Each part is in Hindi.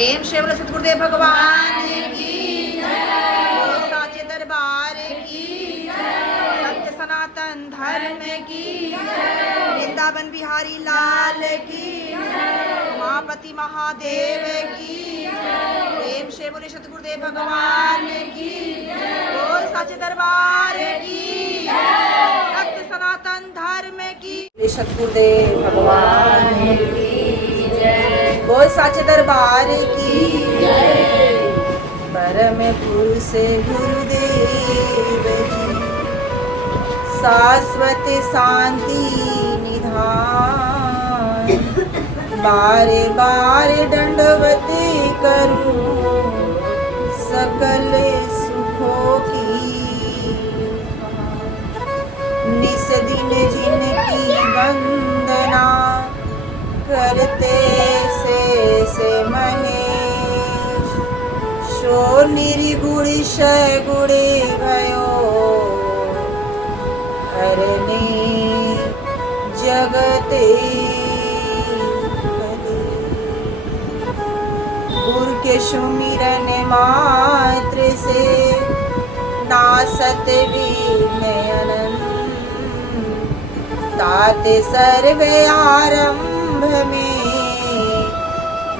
प्रेम से बोले सतगुरुदेव भगवान की जय, साचे दरबार की जय, सत्य सनातन धर्म की जय, वृंदावन बिहारी लाल की जय, उमापति महादेव की जय, प्रेम से बोले सतगुरुदेव भगवान की जय, बोल साचे दरबार की जय, सत्य सनातन धर्म की सतगुरुदेव भगवान की बोल साचे दरबार की जय। परम पुरुष गुरुदेव जी शाश्वत शांति निधान, बारे बारे दंडवत करूं सकल सुखों की, निस दिन जिनकी वंदना करते से महेश, शो निर्गुण सगुण भयो हरने जगते गुरु के सुमिरन मात्र से नासत विनयन, ताते सर्वे आरंभ में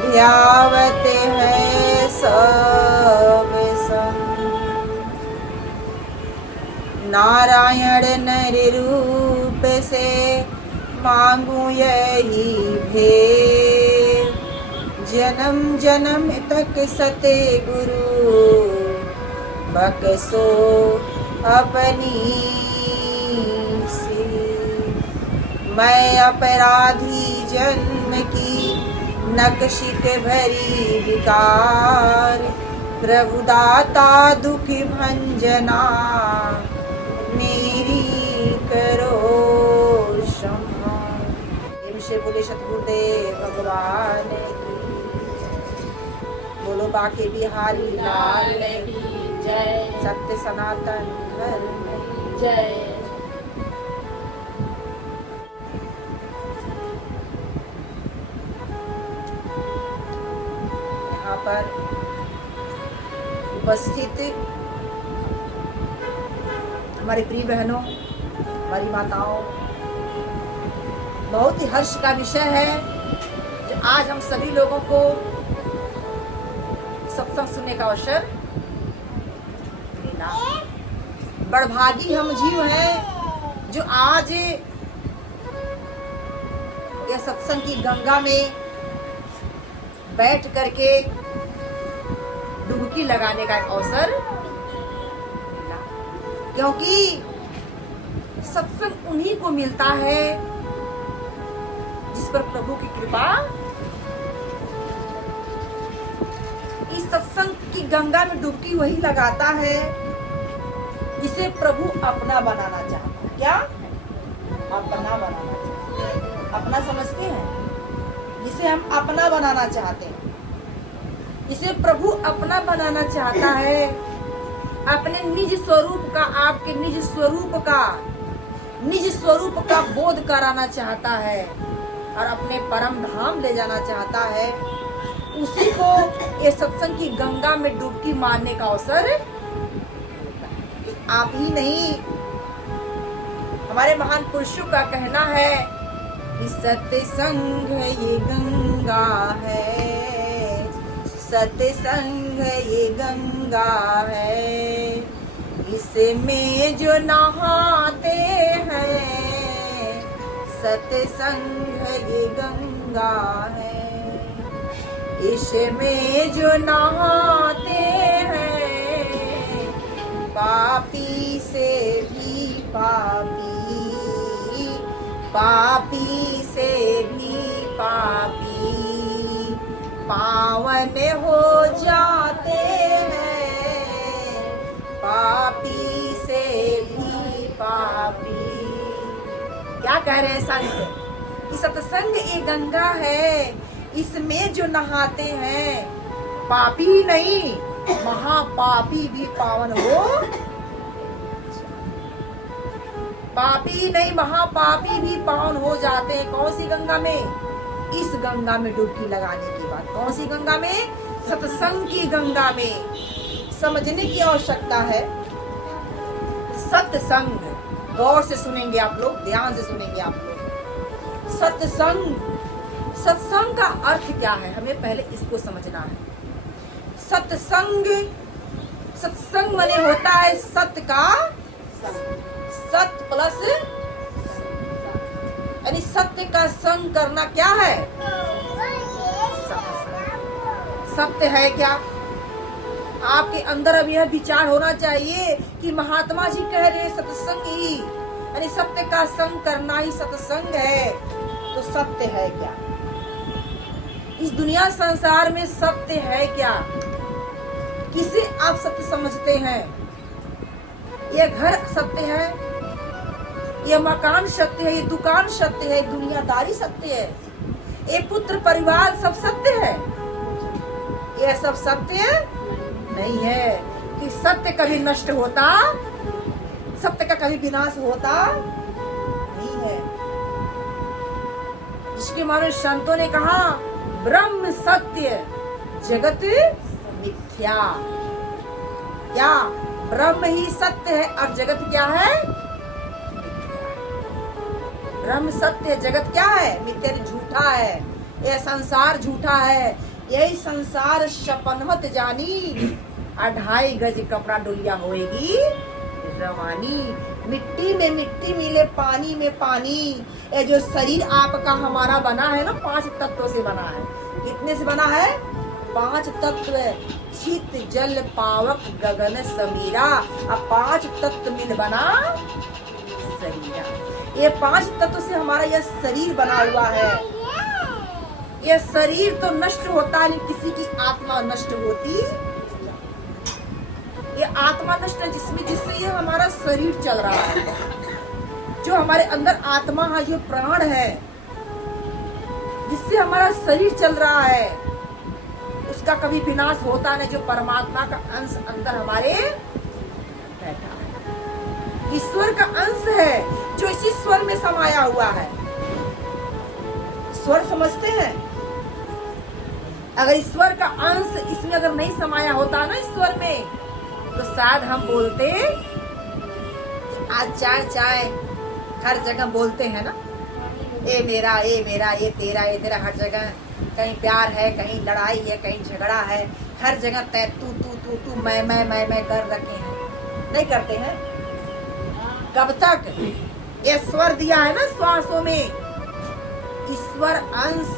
ध्यावत है सब संग, नारायण नर रूप से मांगू यही भेद, जन्म जन्म तक सते गुरु बख्शो अपनी से। मैं अपराधी जन्म की नक्शिक भरी विकार, प्रभु दाता दुख भंजना मेरी करो क्षमा। से बोले सतगुरुदेव भगवान की, बोलो बाके बिहारी लाल की जय, सत्य सनातन धर्म की जय। पर उपस्थित हमारे प्रिय बहनों, हमारी माताओं, बहुत ही हर्ष का विषय है जो आज हम सभी लोगों को सत्संग सुनने का अवसर मिला। बड़भागी हम जीव हैं जो आज यह सत्संग की गंगा में बैठ करके डुबकी लगाने का एक अवसर मिला, क्योंकि सत्संग उन्हीं को मिलता है जिस पर प्रभु की कृपा। इस सत्संग की गंगा में डुबकी वही लगाता है जिसे प्रभु अपना बनाना चाहता है। क्या अपना बनाना चाहता है? अपना समझते हैं, जिसे हम अपना बनाना चाहते हैं, जिसे प्रभु अपना बनाना चाहता है, अपने निज स्वरूप का, आपके निज स्वरूप का बोध कराना चाहता है और अपने परम धाम ले जाना चाहता है, उसी को ये सत्संग की गंगा में डुबकी मारने का अवसर आप ही नहीं, हमारे महान पुरुषों का कहना है कि सत्संग ये गंगा है, सत्संग ये गंगा है, इसमें जो नहाते हैं, सत्संग ये गंगा है, इसमें जो नहाते हैं, पापी से भी पापी, पापी से भी पापी पावन हो जाते हैं, पापी से भी पापी। क्या कह रहे हैं संत? सत्संग ये गंगा है, इसमें जो नहाते हैं, पापी ही नहीं महापापी भी पावन हो, पापी नहीं महापापी भी पावन हो जाते हैं। कौन सी गंगा में? इस गंगा में डुबकी लगाने की बात। कौन सी गंगा में? सत्संग की गंगा में समझने की आवश्यकता है। सत्संग, गौर से सुनेंगे आप लोग, ध्यान से सुनेंगे आप लोग। सत्संग का अर्थ क्या है, हमें पहले इसको समझना है। सत्संग माने होता है सत्य का, सत्य प्लस यानी सत्य का संग करना क्या है, सत्य है क्या। आपके अंदर अब यह विचार होना चाहिए कि महात्मा जी कह रहे सत्संग ही यानी सत्य का संग करना ही सत्संग है, तो सत्य है क्या। इस दुनिया संसार में सत्य है क्या, किसे आप सत्य समझते हैं। यह घर सत्य है, यह मकान सत्य है, ये दुकान सत्य है, दुनियादारी सत्य है, ये पुत्र परिवार सब सत्य है। यह सब सत्य नहीं है कि सत्य कभी नष्ट होता, सत्य का कभी विनाश होता नहीं है। जिसके मानो संतों ने कहा ब्रह्म सत्य जगत मिथ्या। क्या ब्रह्म ही सत्य है और जगत क्या है, ब्रह्म सत्य है, जगत क्या है, मिथ्या झूठा है। यह संसार झूठा है, यही संसार शपनवत जानी, 2.5 गज कपड़ा डुलिया होएगी रवानी। मिट्टी में मिट्टी मिले, पानी में पानी। ये जो शरीर आपका हमारा बना है ना, 5 तत्वों से बना है। कितने से बना है, 5 तत्व, चित जल पावक गगन समीरा। अब 5 तत्व मिल बना शरीर। ये 5 तत्व से हमारा यह शरीर बना हुआ है। यह शरीर तो नष्ट होता है, किसी की आत्मा नष्ट होती। ये आत्मा नष्ट है जिससे ये हमारा शरीर चल रहा है। जो हमारे अंदर आत्मा है, जो प्राण है, जिससे हमारा शरीर चल रहा है, उसका कभी विनाश होता नहीं। जो परमात्मा का अंश अंदर हमारे बैठा है, ईश्वर का अंश है जो इसी स्वर में समाया हुआ है। स्वर समझते हैं, अगर ईश्वर का अंश इसमें अगर नहीं समाया होता ना ईश्वर में, तो शायद हम बोलते, आज चाय हर जगह बोलते हैं ना, ये मेरा, ये तेरा, हर जगह कहीं प्यार है, कहीं लड़ाई है, कहीं झगड़ा है, हर जगह तय तू मैं कर रखे हैं। नहीं करते हैं, कब तक ये स्वर दिया है ना श्वासों में, ईश्वर अंश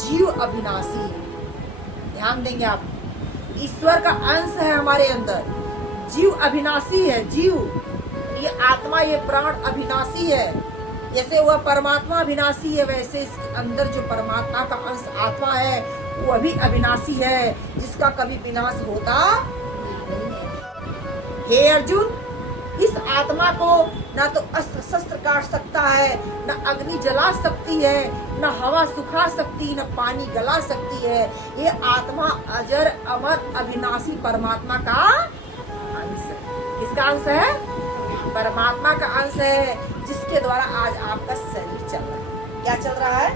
जीव अविनाशी। ध्यान देंगे आप, ईश्वर का अंश है हमारे अंदर, जीव अविनाशी है। जीव ये आत्मा, ये प्राण अविनाशी है। जैसे वह परमात्मा अविनाशी है, वैसे इसके अंदर जो परमात्मा का अंश आत्मा है वो अभी अविनाशी है, जिसका कभी विनाश होता नहीं है। हे अर्जुन, इस आत्मा को ना तो अस्त्र शस्त्र काट सकता है, न अग्नि जला सकती है, न हवा सुखा सकती, न पानी गला सकती है। ये आत्मा अजर अमर अविनाशी परमात्मा का अंश है। किसका अंश है? परमात्मा का अंश है, जिसके द्वारा आज आपका शरीर चल रहा है। क्या चल रहा है?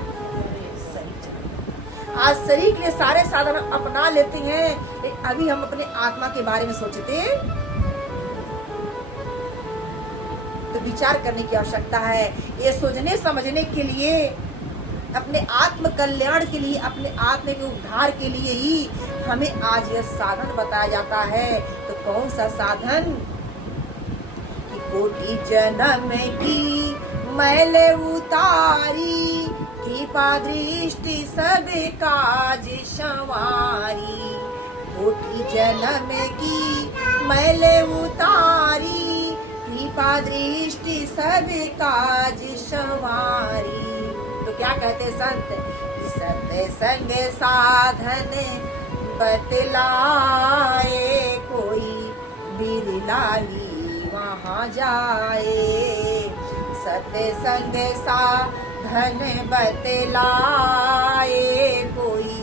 शरीर चल रहा है। आज शरीर के लिए सारे साधन अपना लेते हैं, लेकिन अभी हम अपने आत्मा के बारे में सोचते, तो विचार करने की आवश्यकता है। ये सोचने समझने के लिए, अपने आत्म कल्याण के लिए, अपने आत्म के उद्धार के लिए ही हमें आज यह साधन बताया जाता है। तो कौन सा साधन? कि कोटि जन्म की मैले उतारी, कृपा दृष्टि सब काज संवारी। कोटि जन्म की मैले उतारी, कृपा दृष्टि सब काज संवारी। तो क्या कहते संत? सत्य संग साधन बतलाए, कोई बिरलाही वहाँ जाए। सत्य संग साधन बतलाए, कोई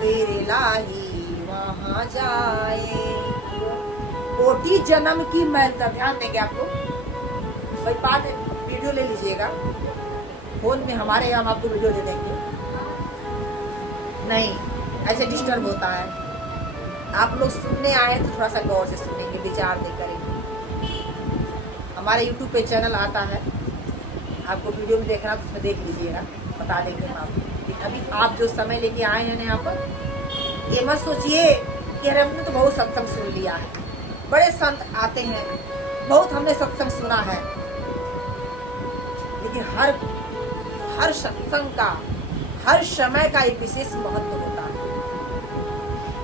बिरलाही वहाँ जाए। कोटि जन्म की मैल का ध्यान देंगे आप लोग। भाई बाद वीडियो ले लीजिएगा फोन में हमारे, हम आपको वीडियो दे देंगे। नहीं, ऐसे डिस्टर्ब होता है। आप लोग सुनने आए तो थोड़ा सा गौर से सुनेंगे, विचार दे करेंगे। हमारे यूट्यूब पे चैनल आता है, आपको वीडियो में देखना तो उसमें देख लीजिएगा, बता देंगे हम आपको। अभी आप जो समय लेके आए हैं यहाँ पर, ये मत सोचिए कि अरे हमने तो बहुत सत्संग सुन लिया है, बड़े संत आते हैं, बहुत हमने सत्संग सुना है, लेकिन हर सत्संग का, हर समय का एक विशेष महत्व होता है।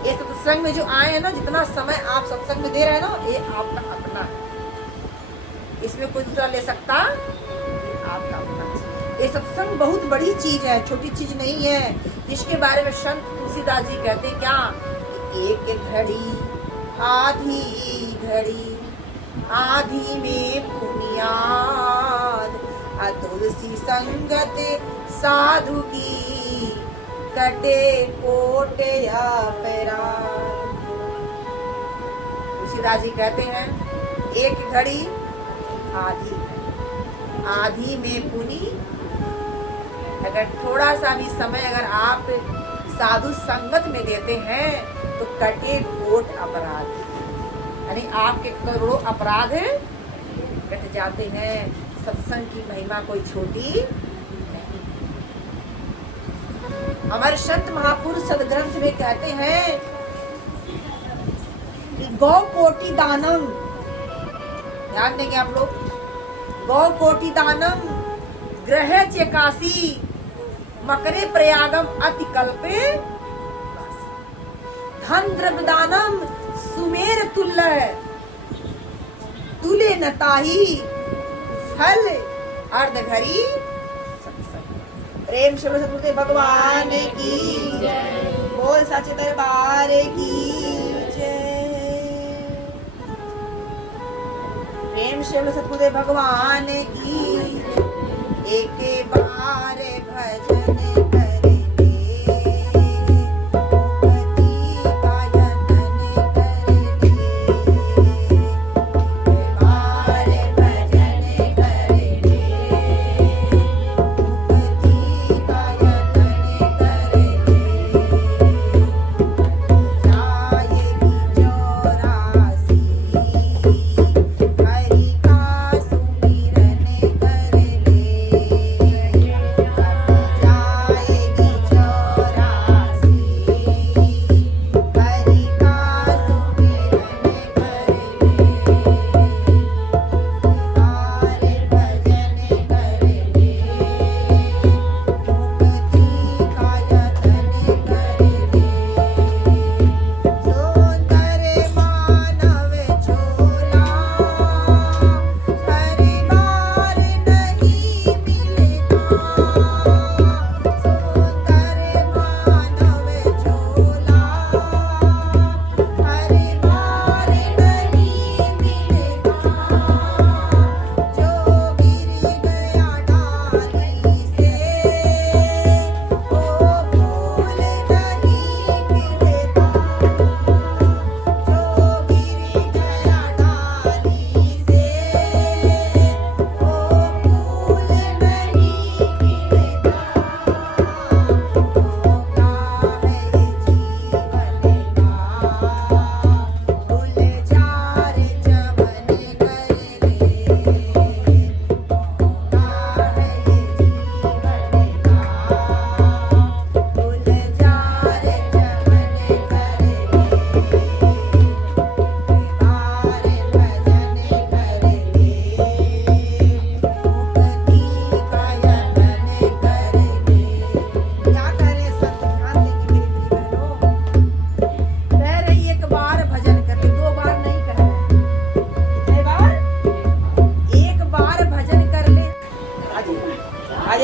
ये सत्संग में जो आए हैं ना, जितना समय आप सत्संग में दे रहे हैं ना, ये आपका अपना है, इसमें कोई दूसरा ले सकता, आपका अपना। ये सत्संग बहुत बड़ी चीज है, छोटी चीज नहीं है। इसके बारे में संत तुलसीदास जी कहते क्या, एक घड़ी आधी घड़ी, आधी में पुनियाद, तुलसी संगत साधु की, कटे कोट या पैराग। तुलसीदास जी कहते हैं एक घड़ी आधी, आधी में पुनि। अगर थोड़ा सा भी समय अगर आप साधु संगत में देते हैं तो कटे कोट अपराध, यानी आपके करोड़ों अपराध कट जाते हैं। सत्संग की महिमा कोई छोटी नहीं। हमारे संत महापुरुष सदग्रंथ में कहते हैं कि गौ कोटि दानम, ध्यान देंगे आप लोग, गौ कोटि दानम ग्रह चेकासी, मकरे प्रयागम अति कल्पे, धन द्रव्य दानम सुमेर तुल्य, तुले नताही फल अर्ध घड़ी सत्संग। प्रेम से सतगुरुदेव भगवान की जय, बोल सच्चे दरबार की जय। प्रेम से सतगुरुदेव भगवान की। एक बार भजन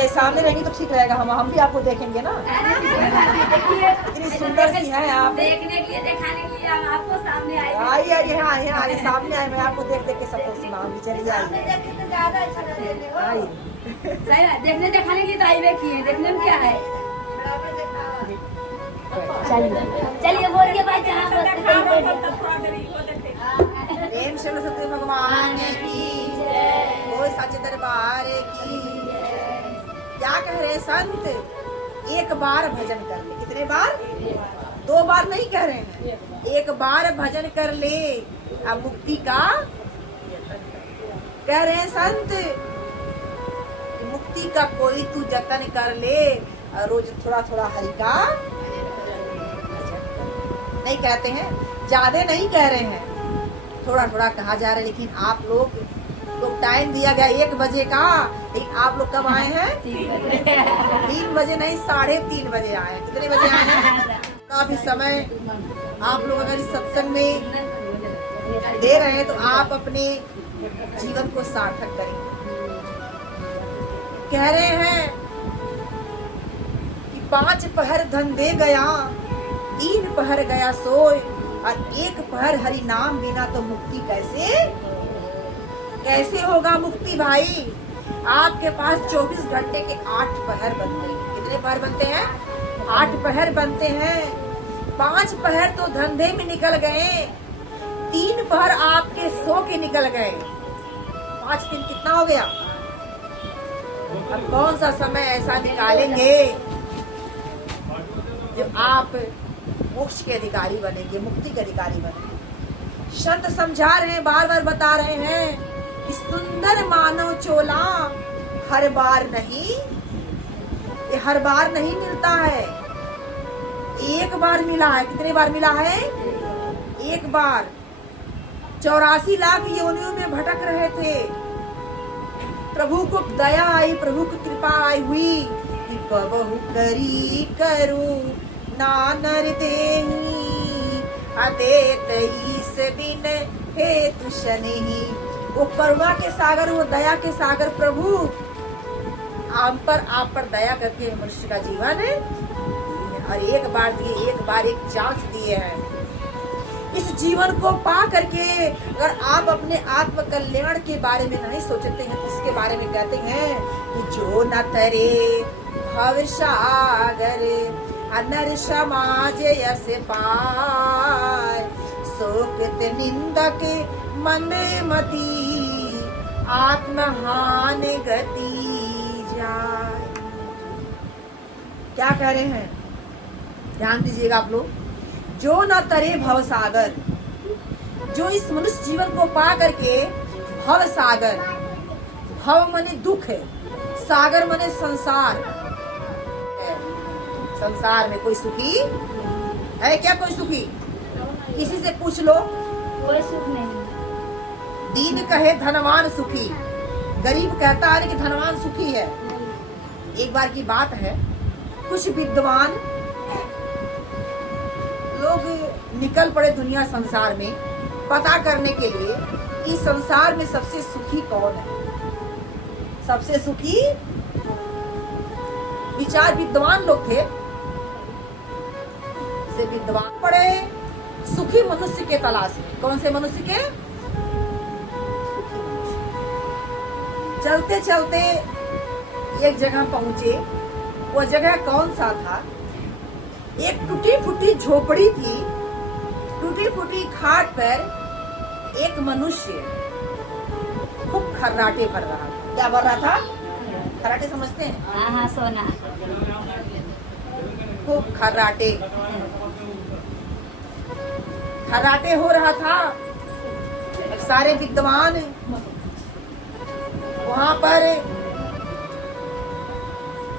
सामने रहेंगी तो ठीक रहेगा, हम भी आपको देखेंगे ना। इतनी सुंदर सी हैं आप, देखने के लिए, दिखाने के लिए हम आपको सामने आए। आइए आइए, हाँ आइए आइए, सामने आए, मैं आपको देख देख के सबको सुनाऊंगी। चलिए आइए, आइए। सही बात, देखने दिखाने के लिए तो आइए किए, देखने में क्या है। चलिए बोल के बाद जहाँ प्रेम से सत्य भगवान की वो सच्चे दरबार की। क्या कह रहे संत, एक बार भजन कर ले। कितने बार? 2 बार नहीं कह रहे हैं, एक बार भजन कर ले अब मुक्ति का कह रहे हैं संत। मुक्ति का कोई तू जतन कर ले, रोज थोड़ा थोड़ा हरि का नहीं कहते हैं, ज्यादा नहीं कह रहे हैं, थोड़ा थोड़ा कहा जा रहा है। लेकिन आप लोग टाइम दिया गया 1 बजे का, लेकिन आप लोग कब आए हैं? 3 बजे नहीं, 3:30 बजे आए हैं। कितने बजे आए हैं? काफी समय आप लोग अगर इस सत्संग में दे रहे हैं तो आप अपने जीवन को सार्थक करें। कह रहे हैं कि 5 पहर धन दे गया, 3 पहर गया सोए, और 1 पहर हरि नाम बिना तो मुक्ति कैसे होगा मुक्ति भाई? आपके पास 24 घंटे के 8 पहर बनते हैं। कितने पहर बनते हैं? 8 पहर बनते हैं। 5 पहर तो धंधे में निकल गए, 3 पहर आपके सो के निकल गए, 5 दिन कितना हो गया? अब कौन सा समय ऐसा निकालेंगे जो आप मोक्ष के अधिकारी बनेंगे, मुक्ति के अधिकारी बनेंगे? संत समझा रहे हैं, बार बार बता रहे हैं कि सुंदर मानव चोला हर बार नहीं, ये हर बार नहीं मिलता है, 1 बार मिला है। कितने बार मिला है? 1 बार। 84 लाख योनियों में भटक रहे थे, प्रभु को दया आई, प्रभु की कृपा आई हुई कि कबहु करी करू नानर देही अदेत ईस दिन हे तुषनेही। वो करुणा के सागर, वो दया के सागर प्रभु आप पर दया करके मनुष्य का जीवन है और 1 बार दिए, 1 बार एक चांस दिए हैं। इस जीवन को पा करके अगर आप अपने आत्म कल्याण के बारे में नहीं सोचते हैं तो इसके बारे में कहते हैं कि जो न तरे भव सागर अनर समाज यस पाय, शोकित निंदक मन मती आत्महान गति जाय। क्या कह रहे हैं? ध्यान दीजिएगा आप लोग। जो न तरे भव सागर, जो इस मनुष्य जीवन को पा करके भव सागर, भव माने दुख है, सागर माने संसार, संसार में कोई सुखी है क्या? कोई सुखी? किसी से पूछ लो, कोई सुख नहीं। दीन कहे धनवान सुखी, गरीब कहता है कि धनवान सुखी है। एक बार की बात है, कुछ विद्वान लोग निकल पड़े दुनिया संसार में पता करने के लिए कि संसार में सबसे सुखी कौन है। सबसे सुखी विचार विद्वान लोग थे, से विद्वान पड़े सुखी मनुष्य के तलाश में। कौन से मनुष्य के? चलते चलते एक जगह पहुंचे। वो जगह कौन सा था? एक टूटी फूटी झोपड़ी थी, टूटी फूटी खाट पर एक मनुष्य खूब खर्राटे भर रहा था। क्या भर रहा था? खर्राटे समझते हैं? हाँ हाँ, सोना। खूब खर्राटे हो रहा था। सारे विद्वान वहां पर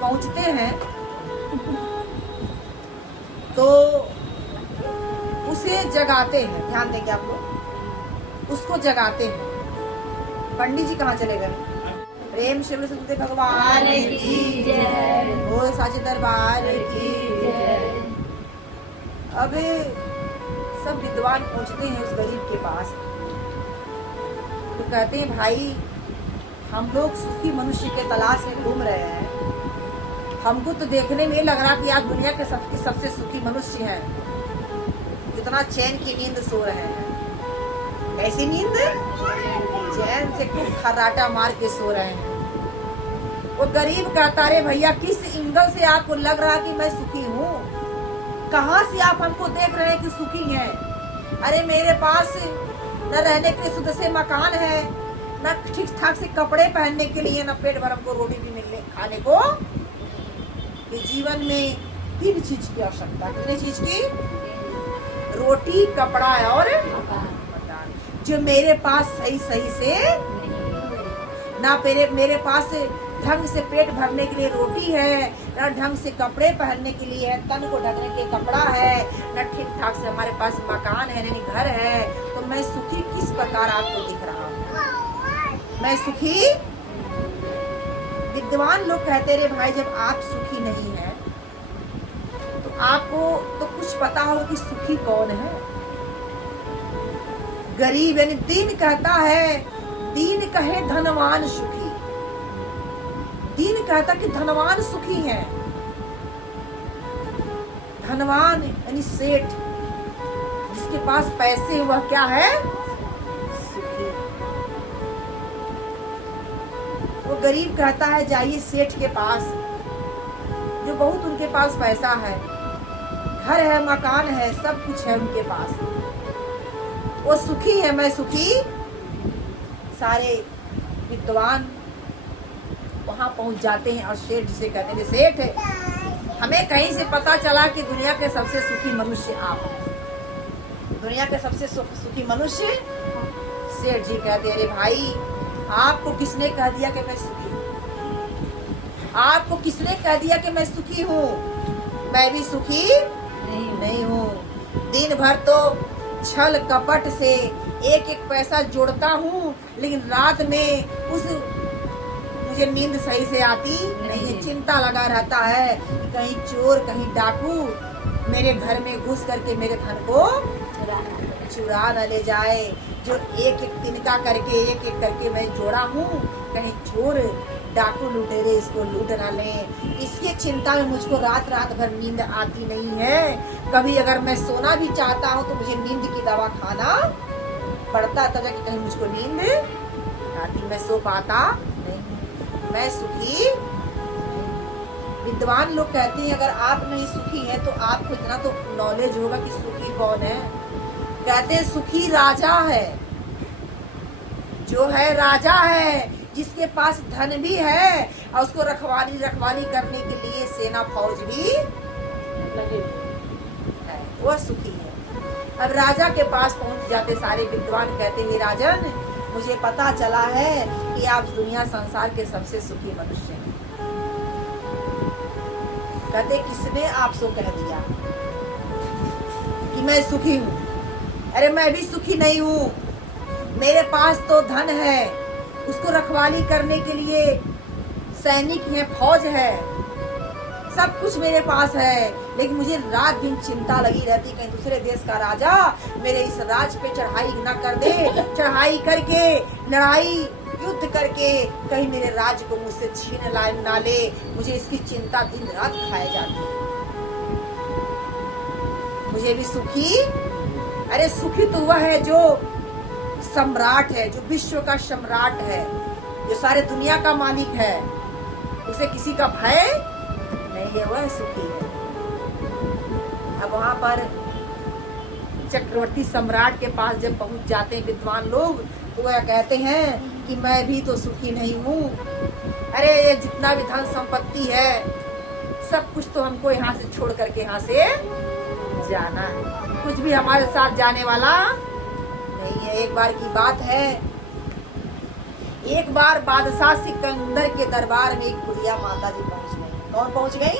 पहुंचते हैं तो उसे जगाते हैं। ध्यान देंगे आप लोग, उसको जगाते हैं। पंडित जी कहाँ चले गए? प्रेम शिव सुखदेव भगवान की जय, बोल साचे दरबार की जय। अब सब विद्वान पहुंचते हैं उस गरीब के पास, तो कहते हैं भाई हम लोग सुखी मनुष्य के तलाश में घूम रहे हैं, हमको तो देखने में लग रहा कि आप दुनिया के सबसे सुखी मनुष्य हैं, इतना चैन की नींद सो रहे हैं। कैसी नींद? चैन से खूब खर्राटा मार के सो रहे हैं। वो गरीब कहता रे भैया किस एंगल से आपको लग रहा कि मैं सुखी हूँ? कहाँ से आप हमको देख रहे हैं कि सुखी हैं? अरे मेरे पास न रहने के शुद्ध से मकान है, न ठीक ठाक से कपड़े पहनने के लिए, न पेट भर हमको रोटी भी मिलने खाने को। कि जीवन में 3 चीज की आवश्यकता। कितनी चीज की? रोटी कपड़ा और मकान मकान। जो मेरे पास सही सही से नहीं। ना मेरे पास ढंग से पेट भरने के लिए रोटी है, ना ढंग से कपड़े पहनने के लिए है, तन को ढकने के लिए कपड़ा है, ना ठीक ठाक से हमारे पास मकान है, ना घर है, तो मैं सुखी किस प्रकार आपको दिख रहा हूँ? मैं सुखी? विद्वान लोग कहते रहे भाई जब आप सुखी नहीं है तो आपको तो कुछ पता हो कि सुखी कौन है। गरीब यानी दीन कहता है, दीन कहे धनवान सुखी। दीन कहता कि धनवान सुखी है। धनवान यानी सेठ, जिसके पास पैसे वह क्या है? सुखी। वो गरीब कहता है जाइए सेठ के पास, जो बहुत उनके पास पैसा है, घर है, मकान है, सब कुछ है उनके पास, वो सुखी है, मैं सुखी। सारे विद्वान वहां पहुंच जाते हैं और सेठ जिसे कहते हैं सेठ है, हमें कहीं से पता चला कि दुनिया के सबसे सुखी मनुष्य आप हैं। दुनिया के सबसे सुखी मनुष्य सेठ जी कहते हैं अरे भाई आपको किसने कह दिया कि मैं सुखी हूँ? आपको किसने कह दिया कि मैं सुखी हूँ? मैं भी सुखी नहीं हूँ। दिन भर तो छल कपट से एक एक पैसा जोड़ता हूँ, लेकिन रात में मुझे नींद सही से आती नहीं है। चिंता लगा रहता है कि कहीं चोर कहीं डाकू मेरे घर में घुस करके मेरे धन को चुरा न ले जाए। जो एक एक तिनका करके एक एक करके मैं जोड़ा हूँ, कहीं चोर डाकू लुटेरे इसको लूट ना ले, इसकी चिंता में मुझको रात रात भर नींद आती नहीं है। कभी अगर मैं सोना भी चाहता हूँ तो मुझे नींद की दवा खाना पड़ता, तब जाके कहीं मुझको नींद आती, मैं सो पाता नहीं। मैं सुखी। विद्वान लोग कहते हैं अगर आप नहीं सुखी हैं तो आपको इतना तो नॉलेज होगा कि सुखी कौन है। कहते हैं सुखी राजा है, जो है राजा है, जिसके पास धन भी है और उसको रखवाली करने के लिए सेना फौज भी लगे है, वह सुखी है। अब राजा के पास पहुंच जाते सारे विद्वान, कहते हैं राजन मुझे पता चला है कि आप दुनिया संसार के सबसे सुखी मनुष्य हैं। कहते किसने आपको कह दिया कि मैं सुखी हूँ? अरे मैं भी सुखी नहीं हूँ। मेरे पास तो धन है, उसको रखवाली करने के लिए सैनिक है, फौज है, सब कुछ मेरे पास है, लेकिन मुझे रात दिन चिंता लगी रहती कहीं दूसरे देश का राजा मेरे इस राज पे चढ़ाई न कर दे, चढ़ाई करके लड़ाई युद्ध करके कहीं मेरे राज को मुझसे छीन ना ले। मुझे इसकी चिंता दिन रात खाए जाती है। मुझे भी सुखी, अरे सुखी तो वह है जो सम्राट है, जो विश्व का सम्राट है, जो सारे दुनिया का मालिक है, उसे किसी का भय नहीं है, वह सुखी है। अब वहां पर चक्रवर्ती सम्राट के पास जब पहुंच जाते हैं विद्वान लोग, तो वह कहते हैं कि मैं भी तो सुखी नहीं हूँ। अरे ये जितना भी धन संपत्ति है सब कुछ तो हमको यहाँ से छोड़ करके यहाँ से जाना है, कुछ भी हमारे साथ जाने वाला नहीं है। एक बार की बात है, एक बार बादशाह सिकंदर के दरबार में एक बुढ़िया माता जी पहुंच गई। कौन पहुंच गई?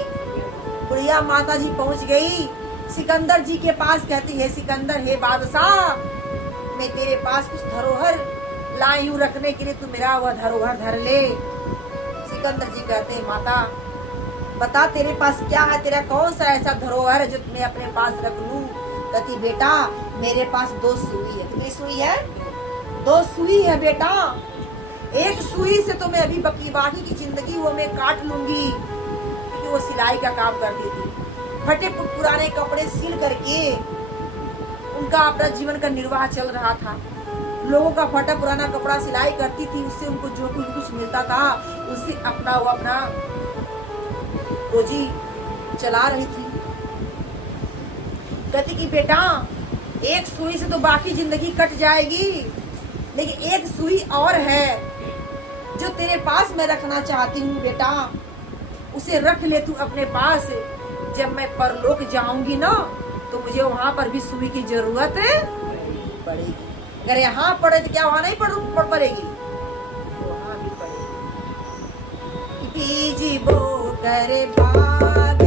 बुढ़िया माता जी पहुंच गई सिकंदर जी के पास। कहती है सिकंदर, हे बादशाह, मैं तेरे पास कुछ धरोहर लाई हूँ रखने के लिए, तू मेरा वह धरोहर धर ले। सिकंदर जी कहते हैं माता बता तेरे पास क्या है, तेरा कौन सा ऐसा धरोहर है जो मैं अपने पास रख लूं? कहती बेटा मेरे पास 2 सुई है। कितनी सुई है? 2 सुई है बेटा। एक सुई से तो मैं अभी बाकी की जिंदगी वो मैं काट लूंगी, क्योंकि वो सिलाई का काम करती थी। फटे पुराने कपड़े सिल करके उनका अपना जीवन का निर्वाह चल रहा था। लोगों का फटा पुराना कपड़ा सिलाई करती थी, उससे उनको जो कुछ मिलता था उससे अपना रोजी चला रही थी। कहती कि बेटा एक सुई से तो बाकी जिंदगी कट जाएगी, लेकिन एक सुई और है जो तेरे पास मैं रखना चाहती हूँ बेटा, उसे रख ले तू अपने पास। जब मैं परलोक जाऊंगी ना तो तो मुझे वहां पर भी सुई की जरूरत पड़ेगी। अगर यहाँ पड़े तो क्या वहां नहीं पड़ पड़ेगी, वहां भी पड़ेगी। बीज बो कर भाग